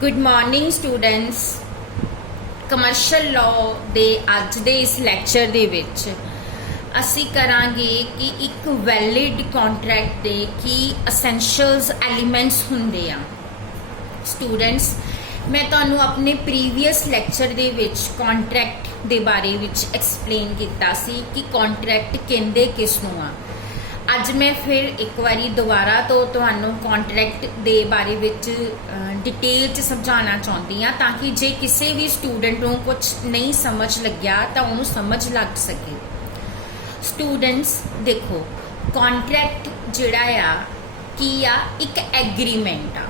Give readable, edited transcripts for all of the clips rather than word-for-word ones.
Good morning students. Commercial law ਦੇ ਅੱਜ ਦੇ ਇਸ ਲੈਕਚਰ ਦੇ ਵਿੱਚ ਅਸੀਂ ਕਰਾਂਗੇ ਕਿ ਇੱਕ ਵੈਲਿਡ ਕੰਟਰੈਕਟ ਦੇ ਕੀ ਐਸੈਂਸ਼ੀਅਲਸ ਐਲੀਮੈਂਟਸ ਹੁੰਦੇ ਆ। ਸਟੂਡੈਂਟਸ, ਮੈਂ ਤੁਹਾਨੂੰ ਆਪਣੇ ਪ੍ਰੀਵੀਅਸ ਲੈਕਚਰ ਦੇ ਵਿੱਚ ਕੰਟਰੈਕਟ ਦੇ ਬਾਰੇ ਵਿੱਚ ਐਕਸਪਲੇਨ ਕੀਤਾ ਸੀ ਕਿ ਕੰਟਰੈਕਟ ਕਹਿੰਦੇ ਕਿਸ ਨੂੰ ਆ। ਅੱਜ मैं फिर एक बारी दोबारा तो तुहानू कॉन्ट्रैक्ट दे बारे विच डिटेल च समझाना चाहती हाँ ताकि जे किसी भी स्टूडेंट को कुछ नहीं समझ लग्या तो उन्होंने समझ लग सके। स्टूडेंट्स देखो, कॉन्ट्रैक्ट जिहड़ा आ की आ एक एग्रीमेंट आ।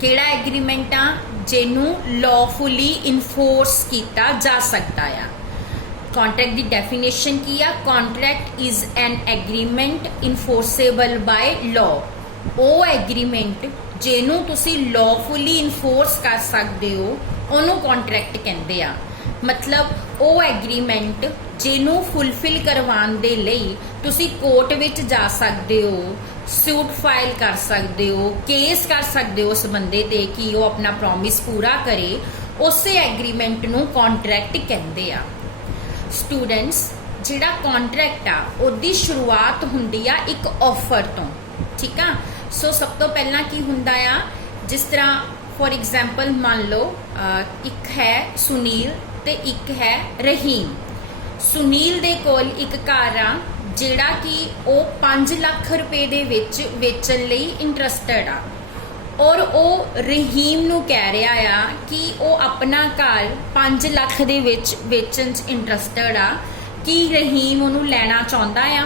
किहड़ा एग्रीमेंट आ जिन्नू लॉफुली इनफोर्स किया जा सकता है। कॉन्ट्रैक्ट की डेफिनेशन की है, contract is an agreement enforceable by law. वो एग्रीमेंट जिन्हों तुसी लॉफुली इनफोर्स कर सकते हो उन्होंने कॉन्ट्रैक्ट कहते हैं। मतलब वो एग्रीमेंट जिन्हों फुलफिल करवाने दे लई तुसी कोर्ट विच जा सकते हो, सूट फाइल कर सकते हो, केस कर सकते हो उस बंदे ते कि वो अपना प्रॉमिस पूरा करे। उस एग्रीमेंट नूं कॉन्ट्रैक्ट कहते हैं। स्टूडेंट्स, जिहड़ा कॉन्ट्रैक्ट आ उहदी शुरुआत हुंदी आ एक ऑफर तो। ठीक आ। सो सब तो पहला की हुंदा आ, जिस तरह फॉर एग्जाम्पल मान लो एक है सुनील ते एक है रहीम। सुनील दे कोल एक घर आ जिहड़ा कि वो 5 लाख रुपए दे विच वेचण लई इंटरस्टेड आ और वो रहीम नू कह रहा आ कि वो अपना घर 5 लाख दे विच वेचण च इंटरस्टेड आ कि रहीम उन्हों लेना चाहता आ।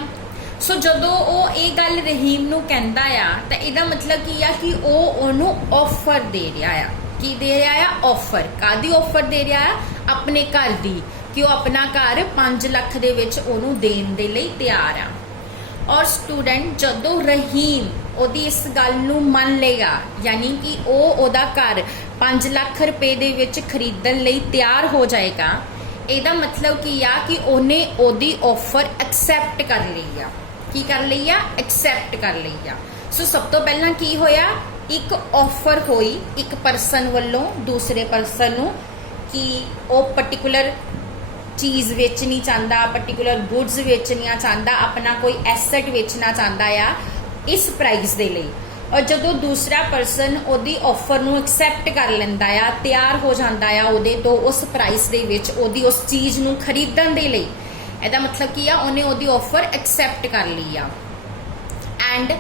सो जदों वो ये गल रहीम नू कहंदा आ तो इहदा मतलब की आ कि वो उन्हों ऑफर दे रहा आ। की दे रहा आ? ऑफर। कादी ऑफर दे रहा आ? अपने घर दी, कि वो अपना घर 5 लाख दे विच उन्हों देण दे लई तैयार आ। और स्टूडेंट जदों रहीम ओदी इस गल नूं मन लेगा, यानी कि ओदा घर 5 लाख रुपए दे विच खरीदण लई तैयार हो जाएगा, ਇਹਦਾ मतलब की आ कि ओने ओदी ऑफर एक्सैप्ट कर ली आ। की कर ली आ? एक्सैप्ट कर ली आ। सो सब तो पहला की होया, एक ऑफर होई एक परसन वालों दूसरे परसन नूं कि वो पर्टिकुलर चीज़ वेचनी चाहता, पर्टिकुलर गुड्स वेचनिया चाहता, अपना कोई एसट वेचना चाहता आ इस प्राइस दे लई। और जदों दूसरा परसन ओदी ऑफर नूं एक्सैप्ट कर लैंदा आ, तैयार हो जाता है ओदे तो उस प्राइस दे विच ओदी उस चीज़ नूं खरीदण दे लई। ਇਹਦਾ मतलब की आ, उन्हें ओदी ऑफर एक्सैप्ट कर ली आ। And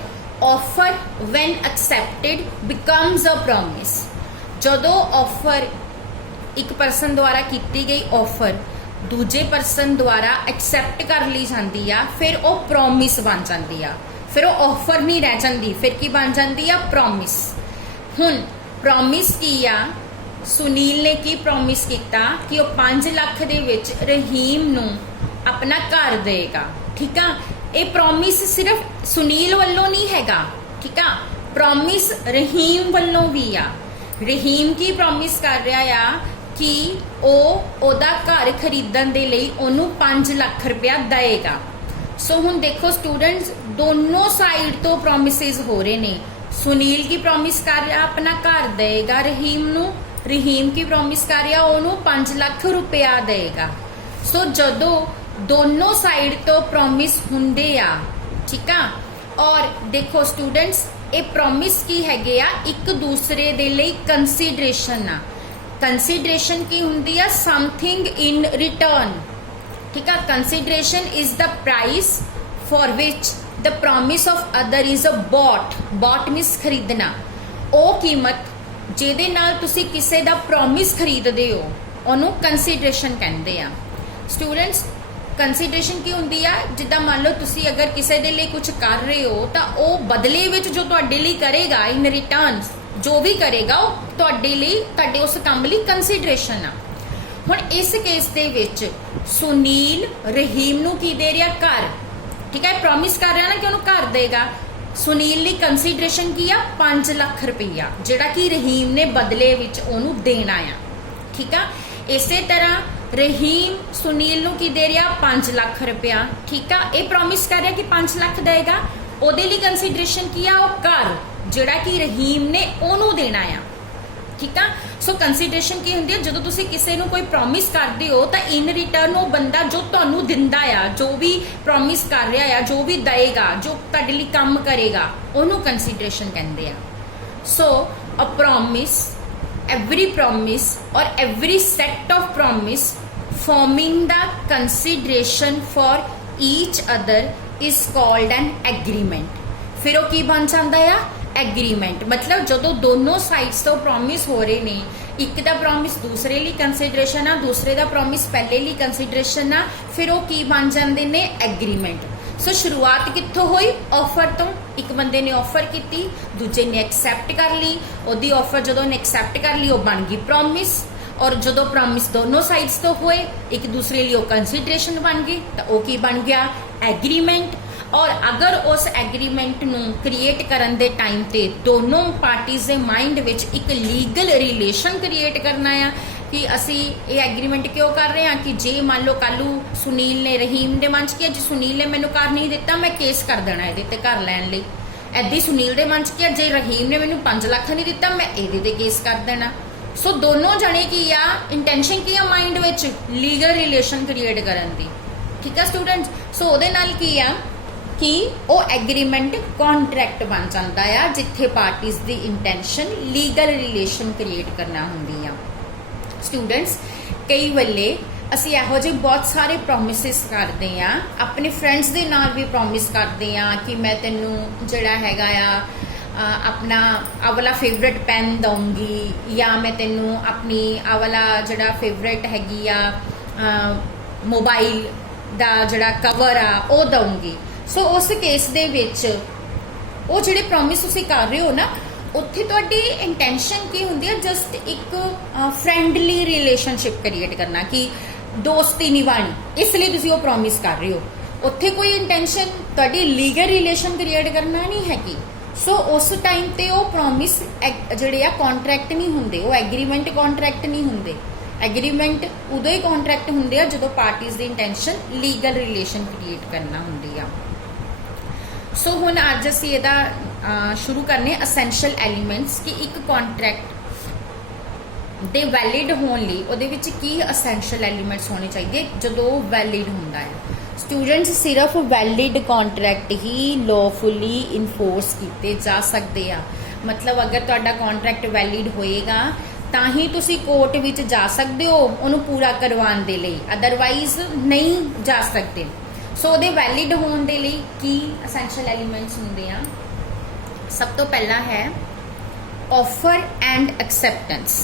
offer when accepted becomes a promise. जदों ऑफर एक परसन द्वारा की गई ऑफर दूजे परसन द्वारा एक्सैप्ट कर ली जाती आ, फिर वो प्रॉमिस बन जाती आ। फिर वो ऑफर नहीं रह जाती, फिर की बन जाती है? प्रॉमिस। हुण प्रॉमिस की आ, सुनील ने की प्रॉमिस किया कि वो 5 लाख दे विच रहीम नूं अपना घर देगा। ठीक है। ये प्रॉमिस सिर्फ सुनील वालों नहीं हैगा। ठीक है। प्रॉमिस रहीम वालों भी आ। रहीम की प्रॉमिस कर रहा आ कि ओदा घर खरीदण दे लई ओनू 5 लाख रुपया देगा। सो हुण देखो स्टूडेंट्स, दोनों साइड तो प्रोमिसेस हो रहे ने। सुनील की प्रॉमिस कर रहा अपना घर देगा रहीम नू, रहीम की प्रॉमिस कर रहा ओनू 5 लाख रुपया देगा। सो जदों दोनों साइड तो प्रॉमिस हुंदे आ, ठीक आ। और देखो स्टूडेंट्स, ये प्रॉमिस की हैगे आ एक दूसरे दे लई कंसीडरेशन आ। कंसीडरेशन की हुंदी आ? Something in return. ठीक है। Consideration is the price for which the promise of other is a bought. Bought means खरीदना। वो कीमत जिहदे नाल तुसी किसी दा प्रॉमिस खरीददे हो उहनूं कंसीडरेशन कहंदे आ। स्टूडेंट्स, कंसीडरेशन की हुंदी आ? जिद्दां मान लो तुसी अगर किसी दे लई कुछ कर रहे हो तो वो बदले विच जो तुहाडे लई करेगा इन रिटर्न जो भी करेगा वो तुहाडे लई तुहाडे उस काम लई कंसीडरेशन आ। हुण इस केस दे विच सुनील रहीम नूं की दे रहा? घर। ठीक है। प्रॉमिस कर रहा ना कि उन्होंने घर देगा। सुनील ने कंसीडरेशन की आ 5 लाख रुपया, जिहड़ा कि रहीम ने बदले विच उन्होंने देना आ। ठीक है। इसे तरह रहीम सुनील नूं की दे रहा 5 लाख रुपया। ठीक है। ये प्रॉमिस कर रहा कि 5 लाख देगा। ਉਹਦੇ ਲਈ ਕੰਸੀਡਰੇਸ਼ਨ ਕੀ ਆ, ਉਹ ਘਰ ਜਿਹੜਾ ਕਿ ਰਹੀਮ ਨੇ ਉਹਨੂੰ ਦੇਣਾ ਆ। ठीक है। सो कंसीडरेशन की होंदी है, जदों तुसी किसी नूं कोई प्रॉमिस करदे हो तो इन रिटर्न वो बंदा जो तुहानूं दिंदा आ, जो भी प्रॉमिस कर रहा है, जो भी देगा, जो तुहाडे लई काम करेगा, उहनूं कंसीडरेशन कहंदे आ। So a promise, every promise or every set of promise forming the consideration for each other is called an agreement। फिर वो की बन जाता है एग्रीमेंट। मतलब जो दोनों साइड्स तो प्रॉमिस हो रहे ने, एक दा प्रॉमिस दूसरे लिए कंसीडरेशन आ, दूसरे दा प्रॉमिस पहले लिए कंसीडरेशन आ, फिर वो की बन जाते ने एग्रीमेंट। सो शुरुआत कित्थों हुई? ऑफर तो। एक बंदे ने ऑफर की, दूजे ने एक्सैप्ट कर ली, ओदी ऑफर जो ने एक्सैप्ट कर ली वो बन गई प्रॉमिस, और जो प्रॉमिस दोनों साइड्स तो हुए, एक दूसरे लिए कंसीडरेशन बन गई, तो वो की बन गया एग्रीमेंट। और अगर उस एग्रीमेंट नूं क्रिएट करन दे टाइम ते दोनों पार्टीज दे माइंड विच एक लीगल रिलेशन क्रिएट करना है कि असी ये एग्रीमेंट क्यों कर रहे हैं कि जे मान लो कल सुनील ने रहीम दे मन च किया, जे सुनील ने मैनू घर नहीं दिता मैं केस कर देना ये घर लैन लई। ऐदी सुनील दे मन च किया, जे रहीम ने मैनू 5 लाख नहीं दिता मैं ये केस कर देना। सो दोनों जने की आ इंटेंशन की आ माइंड विच लीगल रिलेशन क्रिएट करन दी, ठीक है स्टूडेंट्स। सो उहदे नाल की आ कि वो एग्रीमेंट कॉन्ट्रैक्ट बन जाता है, जिथे पार्टीज की इंटेंशन लीगल रिलेशन क्रिएट करना होंदी आ। स्टूडेंट्स कई वेले असी इहो ਜਿਹੇ बहुत सारे प्रोमिसिस करते हैं, अपने फ्रेंड्स के नाल भी प्रोमिस करते हैं कि मैं तेनू जड़ा हैगा अपना आ वाला फेवरेट पेन दूंगी, या मैं तेनू अपनी आ वाला जड़ा फेवरेट हैगी मोबाइल दा जड़ा कवर आ वो दूंगी। सो उस केस दे विच वो जिहड़े प्रॉमिस तुसीं कर रहे हो ना, उत्थे तुहाडी इंटेंशन की हुंदी है जस्ट एक फ्रेंडली रिलेशनशिप क्रिएट करना कि दोस्ती निभानी, इसलिए तुसीं वो प्रॉमिस कर रहे हो। उत्थे कोई इंटेंशन तुहाडी लीगल रिलेशन क्रिएट करना नहीं हैगी। सो उस टाइम ते वो प्रॉमिस जिहड़े आ कॉन्ट्रैक्ट नहीं हुंदे, वो एग्रीमेंट कॉन्ट्रैक्ट नहीं हुंदे। एग्रीमेंट उदों ही कॉन्ट्रैक्ट हुंदे आ जदों पार्टीज दी इंटेंशन लीगल रिलेशन क्रिएट करना हुंदी आ। सो हुण अज असीं इहदा शुरू करने असैंशियल एलीमेंट्स कि एक कॉन्ट्रैक्ट दे वैलिड होने लई उहदे विच की असैंशियल एलीमेंट्स होने चाहिए जदों वैलिड हुंदा है। स्टूडेंट्स सिर्फ वैलिड कॉन्ट्रैक्ट ही लॉफुली इनफोर्स किए जा सकते हैं। मतलब अगर तुहाडा कॉन्ट्रैक्ट वैलिड होएगा तां ही तुसीं कोर्ट विच जा सकते हो उहनूं पूरा करवाउण दे लई, अदरवाइज नहीं जा सकते। सो उहदे वैलिड होने दे लई की असैंशियल एलीमेंट्स हुंदे आ। सब तो पहला है ऑफर एंड एक्सैप्टेंस।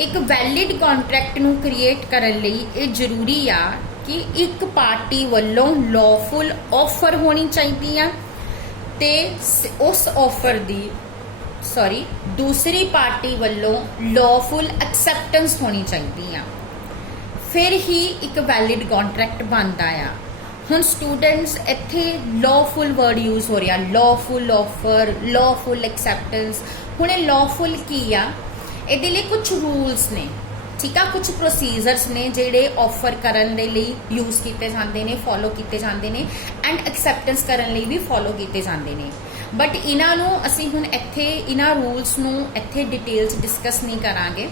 एक वैलिड कॉन्ट्रैक्ट नूं क्रिएट करन लई ये जरूरी आ कि एक पार्टी वल्लों लॉफुल ऑफर होनी चाहिए आ ते उस ऑफर दी दूसरी पार्टी वल्लों लॉफुल एक्सैप्टेंस होनी चाहिए आ, फिर ही एक वैलिड कॉन्ट्रैक्ट बनता आ। हुण स्टूडेंट्स इत्थे लॉफुल वर्ड यूज हो रहा, लॉफुल ऑफर, लॉफुल एक्सैप्टेंस। हुण लॉफुल की आ, इहदे लई कुछ रूल्स ने, ठीक है, कुछ प्रोसीजर्स ने जिहड़े ऑफर करन दे लई यूज किए जाते हैं, फॉलो किए जाते हैं, एंड एक्सैप्टेंस करन लई भी फॉलो किए जाते हैं। बट इन्हां नूं असीं हुण इत्थे इन्हां रूल्स नूं इत्थे डिटेल्स डिस्कस नहीं करांगे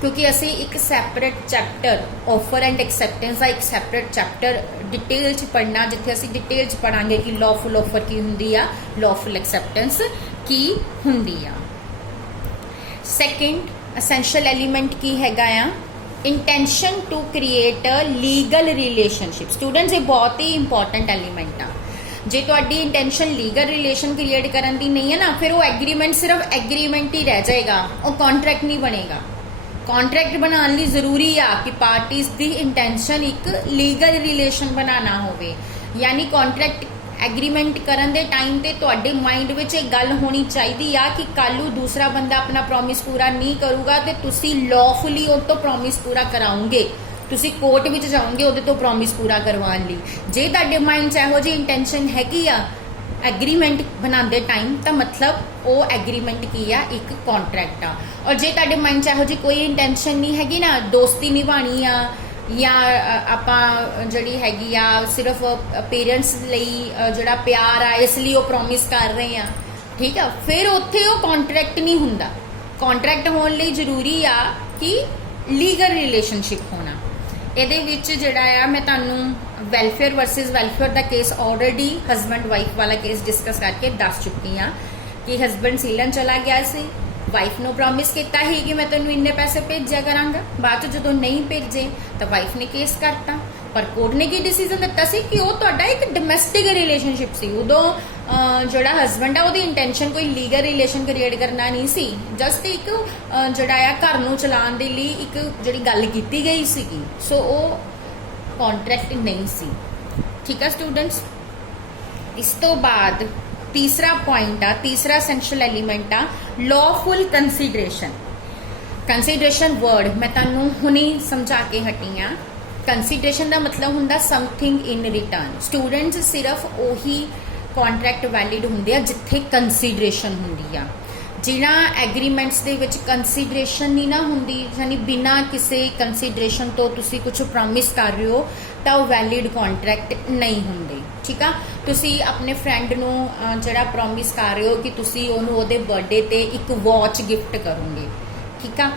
क्योंकि असी एक सैपरेट चैप्टर ऑफर एंड एक्सैप्टेंस का एक सैपरेट चैप्टर डिटेल च पढ़ना, जिथे असी डिटेल च पढ़ांगे कि लॉफुल ऑफर की हुंदी आ, लॉफुल एक्सैप्टेंस की हुंदी आ। सैकेंड एसेंशियल एलीमेंट की हैगा आ intention to create a legal relationship. Students ये बहुत ही इंपॉर्टेंट एलीमेंट आ। जे तुहाडी इंटेंशन लीगल रिलेशन क्रिएट करन दी नहीं है ना, फिर वो एग्रीमेंट सिर्फ एग्रीमेंट ही रह जाएगा, वो कॉन्ट्रैक्ट नहीं बनेगा। कॉन्ट्रैक्ट बनाने लिए जरूरी आ कि पार्टीज की इंटेंशन एक लीगल रिलेशन बनाना होवे, यानी कॉन्ट्रैक्ट एग्रीमेंट करन दे टाइम ते तुहाडे माइंड विच एक गल होनी चाहिए आ कि कल दूसरा बंदा अपना प्रॉमिस पूरा नहीं करूगा तो तुसी लॉफुली उस तो प्रॉमिस पूरा कराओगे, तुसी कोर्ट विच जाओगे उहदे तो प्रॉमिस पूरा करवाने लई। जे तुहाडे माइंड च इहो जी इंटेंशन हैगी आ एग्रीमेंट बनाते टाइम, तो मतलब वो एग्रीमेंट की आ एक कॉन्ट्रैक्ट आ। और जे तुहाडे माइंड च इहो जी कोई इंटेंशन नहीं हैगी ना, दोस्ती निभानी आ या आपां जिहड़ी हैगी आ सिर्फ पेरेंट्स लई जिहड़ा प्यार आ इसलिए वो प्रॉमिस कर रहे हैं, ठीक है, फिर उत्थे वो कॉन्ट्रैक्ट नहीं हुंदा। कॉन्ट्रैक्ट होने ਲਈ ਜ਼ਰੂਰੀ ਆ कि लीगल रिलेशनशिप होना। ਇਹਦੇ ਵਿੱਚ ਜਿਹੜਾ ਆ ਮੈਂ ਤੁਹਾਨੂੰ ਵੈਲਫੇਅਰ ਵਰਸਸ ਵੈਲਫੇਅਰ ਦਾ ਕੇਸ ਆਲਰੇਡੀ ਹਸਬੈਂਡ ਵਾਈਫ ਵਾਲਾ ਕੇਸ ਡਿਸਕਸ ਕਰਕੇ ਦੱਸ ਚੁੱਕੀ ਆ ਕਿ ਹਸਬੈਂਡ ਸੀਲਨ ਚਲਾ ਗਿਆ ਸੀ, ਵਾਈਫ ਨੂੰ ਪ੍ਰੋਮਿਸ ਕੀਤਾ ਸੀ ਕਿ ਮੈਂ ਤੈਨੂੰ ਇੰਨੇ ਪੈਸੇ ਭੇਜਿਆ ਕਰਾਂਗਾ, ਬਾਅਦ ਚ ਜਦੋਂ ਨਹੀਂ ਭੇਜੇ ਤਾਂ ਵਾਈਫ ਨੇ ਕੇਸ ਕਰਤਾ। ਪਰ ਕੋਰਟ ਨੇ ਕੀ ਡਿਸੀਜਨ ਦਿੱਤਾ ਸੀ ਕਿ ਉਹ ਤੁਹਾਡਾ ਇੱਕ ਡੋਮੈਸਟਿਕ ਰਿਲੇਸ਼ਨਸ਼ਿਪ ਸੀ। ਉਦੋਂ ਜਿਹੜਾ ਹਸਬੈਂਡ ਆ ਉਹਦੀ ਇੰਟੈਂਸ਼ਨ ਕੋਈ ਲੀਗਲ ਰਿਲੇਸ਼ਨ ਕ੍ਰੀਏਟ ਕਰਨਾ ਨਹੀਂ ਸੀ, ਜਸਟ ਇੱਕ ਜਿਹੜਾ ਆ ਘਰ ਨੂੰ ਚਲਾਉਣ ਦੇ ਲਈ ਇੱਕ ਜਿਹੜੀ ਗੱਲ ਕੀਤੀ ਗਈ ਸੀਗੀ। ਸੋ ਉਹ ਕੌਂਟਰੈਕਟ ਨਹੀਂ ਸੀ। ਠੀਕ ਆ ਸਟੂਡੈਂਟਸ। ਇਸ ਤੋਂ ਬਾਅਦ तीसरा पॉइंट आ, तीसरा एसेंशियल एलीमेंट आ लॉफुल कंसीडरेशन। कंसीडरेशन वर्ड मैं तुहानू हुणे समझा के हटी हाँ। कंसीडरेशन का मतलब हुंदा समथिंग इन रिटर्न। स्टूडेंट्स सिर्फ उही कॉन्ट्रैक्ट वैलिड हुंदे आ जिथे कंसीडरेशन हुंदी आ। जिहड़ा एग्रीमेंट्स दे विच कंसीडरेशन नहीं ना हुंदी, यानी बिना किसी कंसीडरेशन तो तुसी कुछ प्रॉमिस कर रहे हो तो वैलिड कॉन्ट्रैक्ट नहीं हुंदे। ठीक आ। तुसी अपने फ्रेंड नू जिहड़ा प्रॉमिस कर रहे हो कि तुसी ओनू ओहदे बर्थडे ते एक वॉच गिफ्ट करोगे। ठीक आ।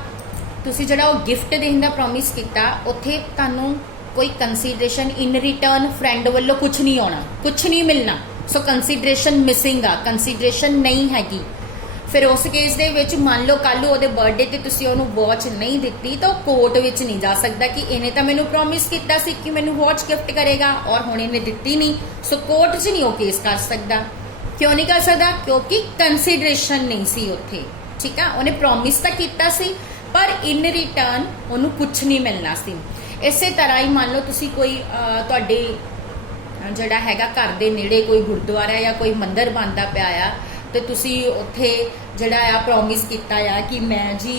तुसी जिहड़ा वो गिफ्ट देण दा प्रॉमिस कीता उत्थे तुहानू कोई कंसीडरेशन इन रिटर्न फ्रेंड वालों कुछ नहीं आना, कुछ नहीं मिलना। सो कंसीडरेशन मिसिंग आ, कंसीडरेशन नहीं हैगी। फिर उस केस दे विच मान लो कल ओहदे बर्थडे ते तुसी ओनू वॉच नहीं दित्ती तो कोर्ट विच नहीं जा सकदा कि इहने तां मैनू प्रॉमिस कीता सी कि मैनू वॉच गिफ्ट करेगा और हुण इहने दित्ती नहीं। सो कोर्ट च नहीं वो केस कर सकदा। क्यों नहीं कर सकदा? क्योंकि कंसीडरेशन नहीं सी उत्थे। ठीक आ। उहने प्रॉमिस तां कीता सी पर इन रिटर्न ओनू कुछ नहीं मिलना सी। इसे तरह ही मान लो तुसी कोई तुहाडे जिहड़ा हैगा घर दे नेड़े कोई गुरुद्वारा या कोई मंदिर बनदा पिया आ तो तुसी उत्थे जिहड़ा आ प्रॉमिस कीता आ कि मैं जी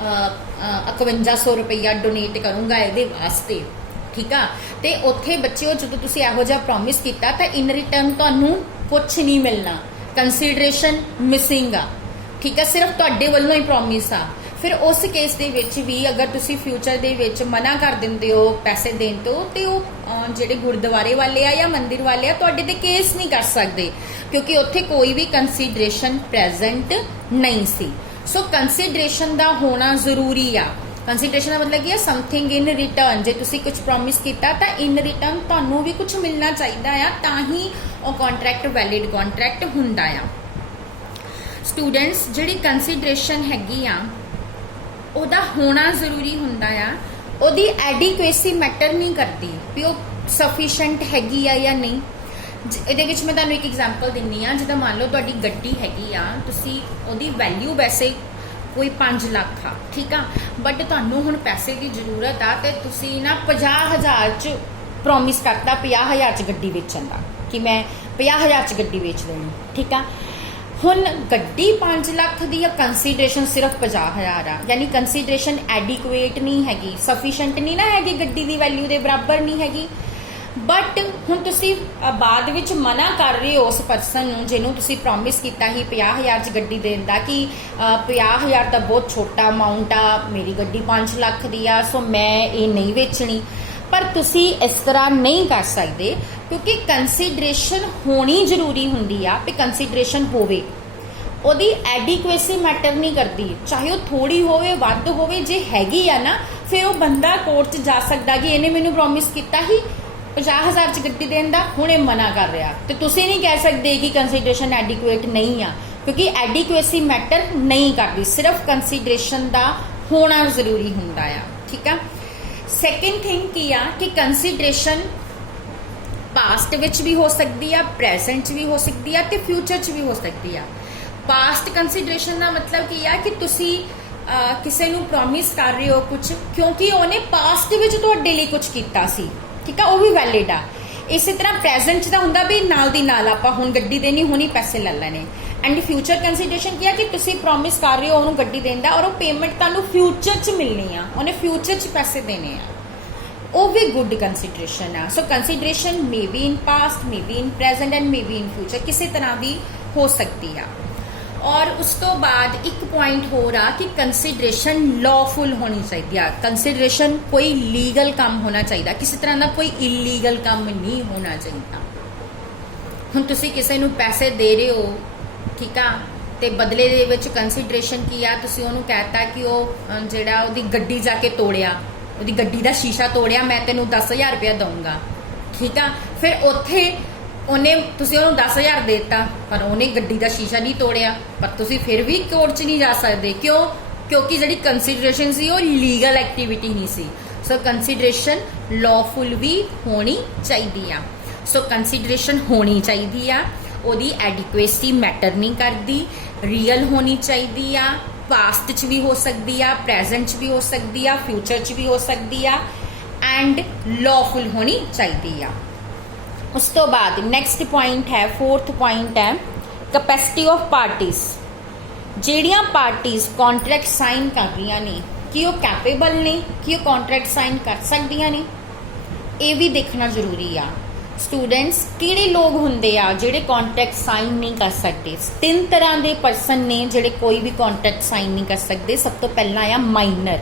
5100 रुपया डोनेट करूँगा इहदे वास्ते। ठीक आ। ते उत्थे बच्चों जो तुसी इहो जिहा प्रॉमिस कीता तो इन रिटर्न तुहानू कुछ नहीं मिलना, कंसीडरेशन मिसिंग आ। ठीक है। सिर्फ तुहाडे वल्लों ही प्रॉमिस आ। फिर उस केस दे विच भी अगर तुसी फ्यूचर दे विच मना कर दिंदे हो पैसे देण तो जिहड़े गुरुद्वारे वाले आ या मंदिर वाले आ तुहाडे ते केस नहीं कर सकदे क्योंकि उत्थे कोई भी कंसीडरेशन प्रेजेंट नहीं सी। सो कंसीडरेशन दा होना जरूरी आ। कंसीडरेशन का मतलब की है समथिंग इन रिटर्न। जे तुसी कुछ प्रॉमिस कीता तां इन रिटर्न तुहानू भी कुछ मिलना चाहिदा आ, तां ही वो कॉन्ट्रैक्ट वैलिड कॉन्ट्रैक्ट हुंदा आ। स्टूडेंट्स जिहड़ी कंसीडरेशन हैगी आ ਉਹਦਾ ਹੋਣਾ ਜ਼ਰੂਰੀ ਹੁੰਦਾ ਆ। ਉਹਦੀ ਐਡਿਕੁਏਸੀ ਮੈਟਰ ਨਹੀਂ ਕਰਦੀ ਵੀ ਉਹ ਸਫੀਸ਼ੀਐਂਟ ਹੈਗੀ ਆ ਜਾਂ ਨਹੀਂ। ਇਹਦੇ ਵਿੱਚ ਮੈਂ ਤੁਹਾਨੂੰ ਇੱਕ ਐਗਜ਼ਾਮਪਲ ਦਿੰਨੀ ਆ। ਜਿੱਦਾਂ ਮੰਨ ਲਓ ਤੁਹਾਡੀ ਗੱਡੀ ਹੈਗੀ ਆ, ਤੁਸੀਂ ਉਹਦੀ ਵੈਲਿਊ ਵੈਸੇ ਕੋਈ 5 ਲੱਖ ਆ। ਠੀਕ ਆ। ਬਟ ਤੁਹਾਨੂੰ ਹੁਣ ਪੈਸੇ ਦੀ ਜ਼ਰੂਰਤ ਆ ਤੇ ਤੁਸੀਂ ਨਾ 50,000 ਚ ਪ੍ਰੋਮਿਸ ਕਰਤਾ 50,000 ਚ ਗੱਡੀ ਵੇਚਣ ਦਾ ਕਿ ਮੈਂ 50,000 ਚ ਗੱਡੀ ਵੇਚ ਦੇਣੀ। ਠੀਕ ਆ। ਹੁਣ ਗੱਡੀ 5 ਲੱਖ ਦੀ ਆ, ਕੰਸੀਡरेशन सिर्फ 50,000 ਆ, यानी कंसीडरेशन एडिकुएट नहीं हैगी, सफिशिएंट नहीं ना हैगी, गड्डी ਦੀ वैल्यू ਦੇ ਬਰਾਬਰ ਨਹੀਂ ਹੈਗੀ। बट ਹੁਣ ਤੁਸੀਂ ਬਾਅਦ ਵਿੱਚ ਮਨਾ ਕਰ ਰਹੇ ਹੋ ਉਸ ਪਰਸਨ ਨੂੰ ਜਿਹਨੂੰ ਤੁਸੀਂ ਪ੍ਰੋਮਿਸ ਕੀਤਾ ਸੀ 50,000 ਚ ਗੱਡੀ ਦੇਣ ਦਾ ਕਿ 50,000 ਤਾਂ ਬਹੁਤ ਛੋਟਾ ਅਮਾਉਂਟ ਆ, ਮੇਰੀ ਗੱਡੀ 5 ਲੱਖ ਦੀ ਆ, ਸੋ ਮੈਂ ਇਹ ਨਹੀਂ ਵੇਚਣੀ। पर तुसी इस तरह नहीं कर सकते क्योंकि कंसीडरेशन होनी जरूरी हुंदी आ। भी कंसीडरेशन होवे, ओदी एडिकुएसी मैटर नहीं करती, चाहे वो थोड़ी होवे वध होवे, जे हैगी आ ना फिर वो बंदा कोर्ट च जा सकदा कि इहने मैनू प्रॉमिस कीता ही 50,000 च गड्डी देण दा, हुण इह मना कर रहा। तो तुसी नहीं कह सकते कि कंसीडरेशन एडिकुएट नहीं आ क्योंकि एडिकुएसी मैटर नहीं करती, सिर्फ कंसीडरेशन दा होना जरूरी हुंदा आ। ठीक आ। सैकेंड थिंग की आ कि कंसीडरेशन पास्ट विच भी हो सकती है, प्रेजेंट च भी हो सकती है, तो फ्यूचर च भी हो सकती है। पास्ट कंसीडरेशन का मतलब की आ कि तुसी किसी नू प्रॉमिस कर रहे हो कुछ क्योंकि उन्हें पास्ट विच तुहाडे लई कुछ कीता सी। ठीक है। वो भी वैलिड आ। इस तरह प्रेजेंट च हुंदा भी नाल दी नाल आपां हुण गड्डी देनी, हुण ही पैसे ले लैने। एंड फ्यूचर कंसीडरेशन किया कि तुसी प्रॉमिस कर रहे हो उन्होंने गड्डी देण दा और वो पेमेंट तुहानू फ्यूचर च मिलनी आ, उन्हें फ्यूचर च पैसे देने आ, वो भी गुड कंसीडरेशन आ। So consideration may be in past, may be in present and may be in future, किसी तरह भी हो सकती है। और उस तो बाद एक पॉइंट हो रहा कि कंसीडरेशन लॉफुल होनी चाहिए। कंसीडरेशन कोई लीगल काम होना चाहिए, किसी तरह का कोई इलीगल काम नहीं होना चाहिए। हुण तुसी किसी नू पैसे दे रहे हो, ठीक आ, ਤੇ ਬਦਲੇ ਦੇ ਵਿੱਚ ਕੰਸੀਡਰੇਸ਼ਨ ਕੀ ਆ, ਤੁਸੀਂ ਉਹਨੂੰ ਕਹਿਤਾ ਕਿ ਉਹ ਜਿਹੜਾ ਉਹਦੀ ਗੱਡੀ ਜਾ ਕੇ ਤੋੜਿਆ, ਉਹਦੀ ਗੱਡੀ ਦਾ ਸ਼ੀਸ਼ਾ ਤੋੜਿਆ, ਮੈਂ ਤੈਨੂੰ 10,000 ਰੁਪਇਆ ਦਊਂਗਾ, ਠੀਕ ਆ। ਫਿਰ ਉੱਥੇ ਉਹਨੇ ਤੁਸੀਂ ਉਹਨੂੰ 10,000 ਦੇ ਦਿੱਤਾ, ਪਰ ਉਹਨੇ ਗੱਡੀ ਦਾ ਸ਼ੀਸ਼ਾ ਨਹੀਂ ਤੋੜਿਆ, ਪਰ ਤੁਸੀਂ ਫਿਰ ਵੀ ਕੋਰਟ 'ਚ ਨਹੀਂ ਜਾ ਸਕਦੇ। ਕਿਉਂ? ਕਿਉਂਕਿ ਜਿਹੜੀ ਕੰਸੀਡਰੇਸ਼ਨ ਸੀ ਉਹ ਲੀਗਲ ਐਕਟੀਵਿਟੀ ਨਹੀਂ ਸੀ। ਸੋ ਕੰਸੀਡਰੇਸ਼ਨ ਲॉफुल ਵੀ ਹੋਣੀ ਚਾਹੀਦੀ ਆ। ਸੋ ਕੰਸੀਡਰੇਸ਼ਨ ਹੋਣੀ ਚਾਹੀਦੀ ਆ, ਉਹਦੀ ਐਡਿਕੁਏਸੀ ਮੈਟਰ ਨਹੀਂ ਕਰਦੀ, ਰੀਅਲ ਹੋਣੀ ਚਾਹੀਦੀ ਆ, ਪਾਸਟ 'ਚ ਵੀ ਹੋ ਸਕਦੀ ਆ, ਪ੍ਰੈਜ਼ੈਂਟ 'ਚ ਵੀ ਹੋ ਸਕਦੀ ਆ, ਫਿਊਚਰ 'ਚ ਵੀ ਹੋ ਸਕਦੀ ਆ, ਐਂਡ ਲॉफुल ਹੋਣੀ ਚਾਹੀਦੀ ਆ। ਉਸ ਤੋਂ ਬਾਅਦ ਨੈਕਸਟ ਪੁਆਇੰਟ ਹੈ, 4th ਪੁਆਇੰਟ ਹੈ ਕੈਪੈਸਿਟੀ ਆਫ ਪਾਰਟੀਜ਼। ਜਿਹੜੀਆਂ ਪਾਰਟੀਜ਼ ਕੰਟਰੈਕਟ ਸਾਈਨ ਕਰ ਰਹੀਆਂ ਨੇ, ਕੀ ਉਹ ਕੈਪੇਬਲ ਨੇ ਕਿ ਉਹ ਕੰਟਰੈਕਟ ਸਾਈਨ ਕਰ ਸਕਦੀਆਂ ਨੇ? ਇਹ ਵੀ ਦੇਖਣਾ ਜ਼ਰੂਰੀ ਆ। ਸਟੂਡੈਂਟਸ, ਕਿਹੜੇ ਲੋਕ ਹੁੰਦੇ ਆ ਜਿਹੜੇ ਕੰਟਰੈਕਟ ਸਾਈਨ ਨਹੀਂ ਕਰ ਸਕਦੇ? 3 ਤਰ੍ਹਾਂ ਦੇ ਪਰਸਨ ਨੇ ਜਿਹੜੇ ਕੋਈ ਵੀ ਕੰਟਰੈਕਟ ਸਾਈਨ ਨਹੀਂ ਕਰ ਸਕਦੇ। ਸਭ ਤੋਂ ਪਹਿਲਾਂ ਆ ਮਾਈਨਰ।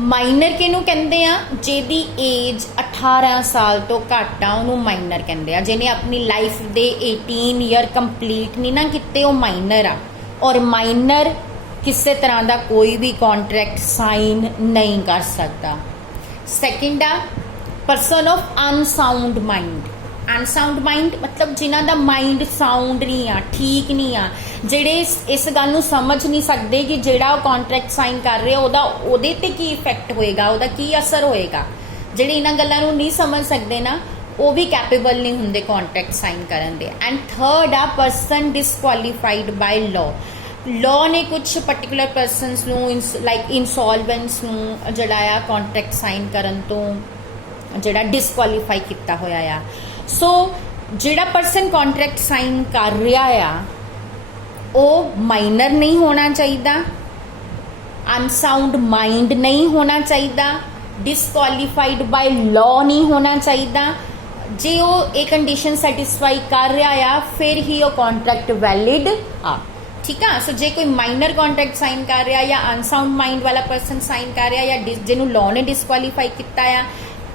ਮਾਈਨਰ ਕਿਹਨੂੰ ਕਹਿੰਦੇ ਆ? ਜਿਹਦੀ ਏਜ 18 ਸਾਲ ਤੋਂ ਘੱਟ ਆ ਉਹਨੂੰ ਮਾਈਨਰ ਕਹਿੰਦੇ ਆ। ਜਿਹਨੇ ਆਪਣੀ ਲਾਈਫ ਦੇ 18 ਈਅਰ ਕੰਪਲੀਟ ਨਹੀਂ ਨਾ ਕੀਤੇ, ਉਹ ਮਾਈਨਰ ਆ। ਔਰ ਮਾਈਨਰ ਕਿਸੇ ਤਰ੍ਹਾਂ ਦਾ ਕੋਈ ਵੀ ਕੰਟਰੈਕਟ ਸਾਈਨ ਨਹੀਂ ਕਰ ਸਕਦਾ। ਸੈਕਿੰਡ ਆ ਪਰਸਨ ਆਫ ਅਨਸਾਊਂਡ ਮਾਈਂਡ। ਅਨਸਾਊਂਡ ਮਾਈਂਡ ਮਤਲਬ ਜਿਨ੍ਹਾਂ ਦਾ ਮਾਈਂਡ ਸਾਊਂਡ ਨਹੀਂ ਆ, ਠੀਕ ਨਹੀਂ ਆ, ਜਿਹੜੇ ਇਸ ਗੱਲ ਨੂੰ ਸਮਝ ਨਹੀਂ ਸਕਦੇ ਕਿ ਜਿਹੜਾ ਉਹ ਕੰਟਰੈਕਟ ਸਾਈਨ ਕਰ ਰਿਹਾ ਉਹਦੇ ਤੇ ਕੀ ਇਫੈਕਟ ਹੋਏਗਾ, ਉਹਦਾ ਕੀ ਅਸਰ ਹੋਏਗਾ। ਜਿਹੜੇ ਇਹਨਾਂ ਗੱਲਾਂ ਨੂੰ ਨਹੀਂ ਸਮਝ ਸਕਦੇ ਨਾ, ਉਹ ਵੀ ਕੈਪੇਬਲ ਨਹੀਂ ਹੁੰਦੇ ਕੰਟਰੈਕਟ ਸਾਈਨ ਕਰਨ ਦੇ। ਐਂਡ ਥਰਡ ਆ ਪਰਸਨ ਡਿਸਕੁਆਲੀਫਾਈਡ ਬਾਈ ਲਾਅ ਨੇ ਕੁਝ ਪਰਟੀਕੂਲਰ ਪਰਸਨਸ ਨੂੰ ਲਾਈਕ ਇਨਸੋਲਵੈਂਟਸ ਨੂੰ ਜਿਹੜਾ ਆ ਕੰਟਰੈਕਟ ਸਾਈਨ ਕਰਨ ਤੋਂ ਜਿਹੜਾ ਡਿਸਕੁਆਲੀਫਾਈ ਕੀਤਾ ਹੋਇਆ ਆ। ਸੋ ਜਿਹੜਾ ਪਰਸਨ ਕੰਟਰੈਕਟ ਸਾਈਨ ਕਰ ਰਿਹਾ ਆ ਉਹ ਮਾਈਨਰ ਨਹੀਂ ਹੋਣਾ ਚਾਹੀਦਾ, ਅਨਸਾਊਂਡ ਮਾਈਂਡ ਨਹੀਂ ਹੋਣਾ ਚਾਹੀਦਾ, ਡਿਸਕੁਆਲੀਫਾਈਡ ਬਾਈ ਲਾਅ ਨਹੀਂ ਹੋਣਾ ਚਾਹੀਦਾ। ਜੇ ਉਹ ਇਹ ਕੰਡੀਸ਼ਨ ਸੈਟੀਸਫਾਈ ਕਰ ਰਿਹਾ ਆ ਫਿਰ ਹੀ ਉਹ ਕੰਟਰੈਕਟ ਵੈਲਿਡ ਆ, ਠੀਕ ਆ। ਸੋ ਜੇ ਕੋਈ ਮਾਈਨਰ ਕੰਟਰੈਕਟ ਸਾਈਨ ਕਰ ਰਿਹਾ ਜਾਂ ਅਨਸਾਊਂਡ ਮਾਈਂਡ ਵਾਲਾ ਪਰਸਨ ਸਾਈਨ ਕਰ ਰਿਹਾ ਜਾਂ ਜਿਹਨੂੰ ਲਾਅ ਨੇ ਡਿਸਕੁਆਲੀਫਾਈ ਕੀਤਾ ਆ,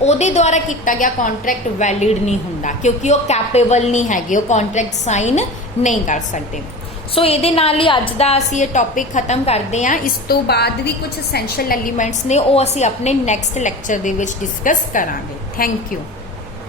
ਉਹਦੇ ਦੁਆਰਾ ਕੀਤਾ ਗਿਆ ਕੰਟਰੈਕਟ ਵੈਲਿਡ ਨਹੀਂ ਹੁੰਦਾ ਕਿਉਂਕਿ ਉਹ ਕੈਪੇਬਲ ਨਹੀਂ ਹੈਗੇ, ਉਹ ਕੰਟਰੈਕਟ ਸਾਈਨ ਨਹੀਂ ਕਰ ਸਕਦੇ। ਸੋ ਇਹਦੇ ਨਾਲ ਹੀ ਅੱਜ ਦਾ ਅਸੀਂ ਇਹ ਟੌਪਿਕ ਖਤਮ ਕਰਦੇ ਹਾਂ। ਇਸ ਤੋਂ ਬਾਅਦ ਵੀ ਕੁਝ ਐਸੈਂਸ਼ੀਅਲ ਐਲੀਮੈਂਟਸ ਨੇ, ਉਹ ਅਸੀਂ ਆਪਣੇ ਨੈਕਸਟ ਲੈਕਚਰ ਦੇ ਵਿੱਚ ਡਿਸਕਸ ਕਰਾਂਗੇ। Thank you.